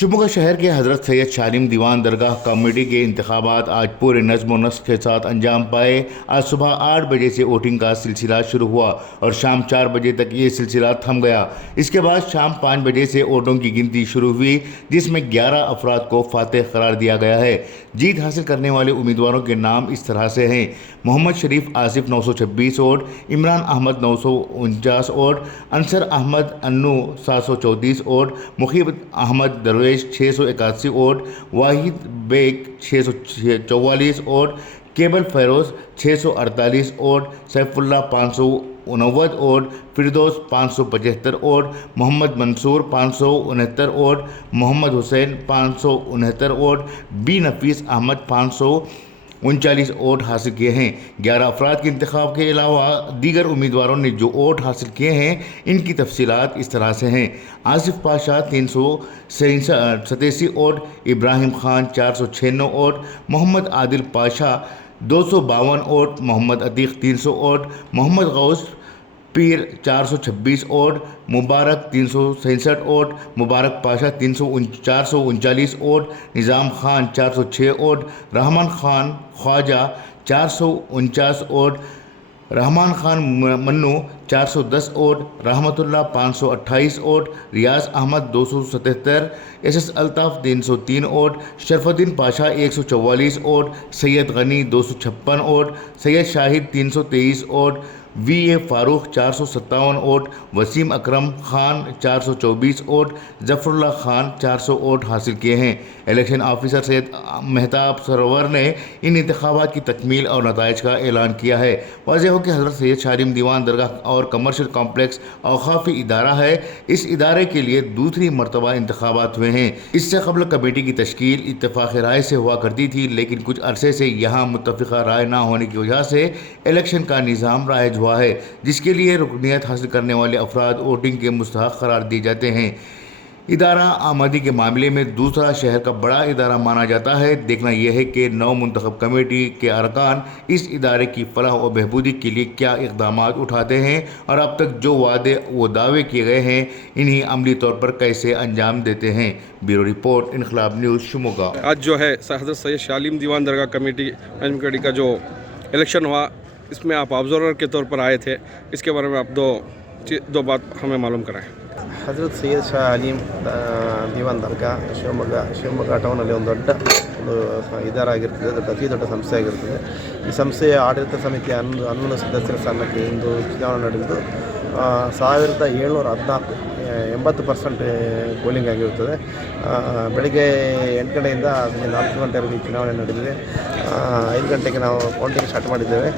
शिमोगा शहर के हज़रत सैयद शालिम दीवान दरगाह कमेटी के इंतखाबात आज पूरे नज़्म व नस्क के साथ अंजाम पाए। आज सुबह 8 बजे से वोटिंग का सिलसिला शुरू हुआ और शाम 4 बजे तक ये सिलसिला थम गया। इसके बाद शाम 5 बजे से वोटों की गिनती शुरू हुई, जिसमें 11 अफराद को फातेह करार दिया गया है। जीत हासिल करने वाले उम्मीदवारों के नाम इस तरह से हैं: Mohammad Sharif Asif 926 vote, Imran Ahmed 949 vote, Ansar Ahmed Annu 734 vote, Mukhib Ahmed Darvesh 681 vote, Wahid Baig 644 vote, Kebal Feroz 648 vote, Saifullah 589 vote, Firdaus 575 vote, Mohammad Mansoor 569 vote, Mohammad Hussain 569 vote, B Nafees Ahmed 539 vote हासिल किए हैं। 11 अफराद के इंतखाब के अलावा दीगर उम्मीदवारों ने जो वोट हासिल किए हैं, इनकी तफसीलात इस तरह से हैं: Asif Pasha 387 vote, Ibrahim Khan 496 vote, Mohammad Adil Pasha 252 vote, Mohammad Atiq 300 vote, Mohammad Ghaus Peer 426 vote, Mubarak 367 vote, Mubarak Pasha 439 vote, Nizam Khan 406 vote, Rahman Khan Khwaja 449 vote, Rahman Khan Mannu 410 vote, Rahmatullah 528 vote, Riyaz Ahmed 277, S Altaf 303 vote, Sharafuddin Pasha 144 vote, Syed Ghani 256 vote, Syed Shahid 323 vote, VA. Farooq 457 vote, Waseem Akram Khan 424 vote, Zafarullah Khan 400 vote हासिल किए हैं। इलेक्शन ऑफिसर सैयद मेहताब सरवर ने इन इंतखाबात की तकमील और नताइज का ऐलान किया है। वाज़ेह हो कि हज़रत सैयद शालिम दीवान दरगाह और कमर्शियल कॉम्प्लेक्स औक़ाफ़ी इदारा है। इस इदारे के लिए दूसरी मरतबा इंतखाबात हुए हैं। इससे कबल कमेटी की तश्कील इत्तेफ़ाक़ राय से हुआ करती थी, लेकिन कुछ अरसे से यहाँ मुत्तफ़िक़ा राय ना होने की वजह से इलेक्शन का निज़ाम राइज हुआ है, जिसके लिए रुकनियत हासिल करने वाले अफराद वोटिंग के मुस्तहक़ करार दिए जाते हैं। इदारा आमदी के मामले में दूसरा शहर का बड़ा इदारा माना जाता है। देखना यह है कि नौ मुंतखब कमेटी के अरकान इस इदारे की फलाह और बहबूदी के लिए क्या इक़दाम उठाते हैं और अब तक जो वादे व दावे किए गए हैं, इन्हीं अमली तौर पर कैसे अंजाम देते हैं। ब्यूरो रिपोर्ट, इनकलाब न्यूज़, शिमोगा। आज जो है हज़रत सैयद शालिम दीवान दरगाह कमेटी का जो इलेक्शन हुआ, इसमें आप ऑब्जर्वर के तौर पर आए थे। इसके बारे में आप दो बात हमें मालूम कराएं। ಹಜರತ್ ಸೈಯದ್ ಶಾಲಿಂ ದಿವಾನ್ ದರ್ಗಾ ಶಿವಮೊಗ್ಗ ಟೌನಲ್ಲಿ ಒಂದು ದೊಡ್ಡ ಇದಾರ ಆಗಿರ್ತದೆ, ಅತಿ ದೊಡ್ಡ ಸಂಸ್ಥೆ ಆಗಿರ್ತದೆ. ಈ ಸಂಸ್ಥೆಯ ಆಡಳಿತ ಸಮಿತಿಯ 11 ಸದಸ್ಯರ ಸ್ಥಾನಕ್ಕೆ ಇಂದು ಚುನಾವಣೆ ನಡೆದಿದ್ದು 1714 80% ಪೋಲಿಂಗ್ ಆಗಿರುತ್ತದೆ. ಬೆಳಿಗ್ಗೆ 8 ಗಂಟೆಯಿಂದ 4 ಗಂಟೆವರೆಗೆ ಚುನಾವಣೆ ನಡೆದಿದೆ. 5 ಗಂಟೆಗೆ ನಾವು ಕೌಂಟಿಂಗ್ ಸ್ಟಾರ್ಟ್ ಮಾಡಿದ್ದೇವೆ.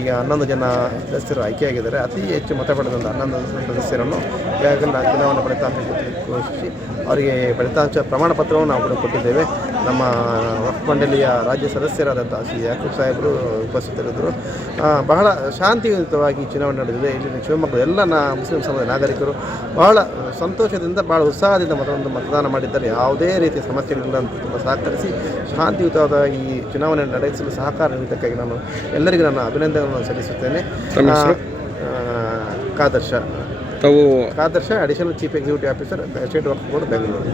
ಈಗ 11 ಜನ ಸದಸ್ಯರು ಆಯ್ಕೆಯಾಗಿದ್ದಾರೆ. ಅತಿ ಹೆಚ್ಚು ಮತ ಪಡೆದಂಥ 11 ಸದಸ್ಯರನ್ನು ಈಗಾಗಲೇ ನಾವು ಚುನಾವಣೆ ಫಲಿತಾಂಶ ಘೋಷಿಸಿ ಅವರಿಗೆ ಫಲಿತಾಂಶ ಪ್ರಮಾಣ ಪತ್ರವನ್ನು ನಾವು ಕೂಡ ಕೊಟ್ಟಿದ್ದೇವೆ. ನಮ್ಮ ವಕ್ಫ್ ಮಂಡಳಿಯ ರಾಜ್ಯ ಸದಸ್ಯರಾದಂಥ ಸಿ ಯಾಕೂಬ್ ಸಾಹೇಬರು ಉಪಸ್ಥಿತರಿದ್ದರು. ಬಹಳ ಶಾಂತಿಯುತವಾಗಿ ಚುನಾವಣೆ ನಡೆದಿದೆ. ಇಲ್ಲಿನ ಶಿವಮೊಗ್ಗದ ಎಲ್ಲ ಮುಸ್ಲಿಂ ಸಮುದಾಯದ ನಾಗರಿಕರು ಬಹಳ ಸಂತೋಷದಿಂದ, ಬಹಳ ಉತ್ಸಾಹದಿಂದ ಮತದಾನ ಮಾಡಿದ್ದಾರೆ. ಯಾವುದೇ ರೀತಿಯ ಸಮಸ್ಯೆಗಳಿಲ್ಲ ಅಂತ ತುಂಬ ಸಹಕರಿಸಿ ಶಾಂತಿಯುತವಾದ ಈ ಚುನಾವಣೆ ನಡೆಸಲು ಸಹಕಾರ ನೀಡಿದ್ದಕ್ಕಾಗಿ ನಾನು ಎಲ್ಲರಿಗೂ ನನ್ನ ಅಭಿನಂದನೆಗಳನ್ನು ಸಲ್ಲಿಸುತ್ತೇನೆ. ಕಾದರ್ಶ additional chief executive officer, state Waqf board, Bengaluru.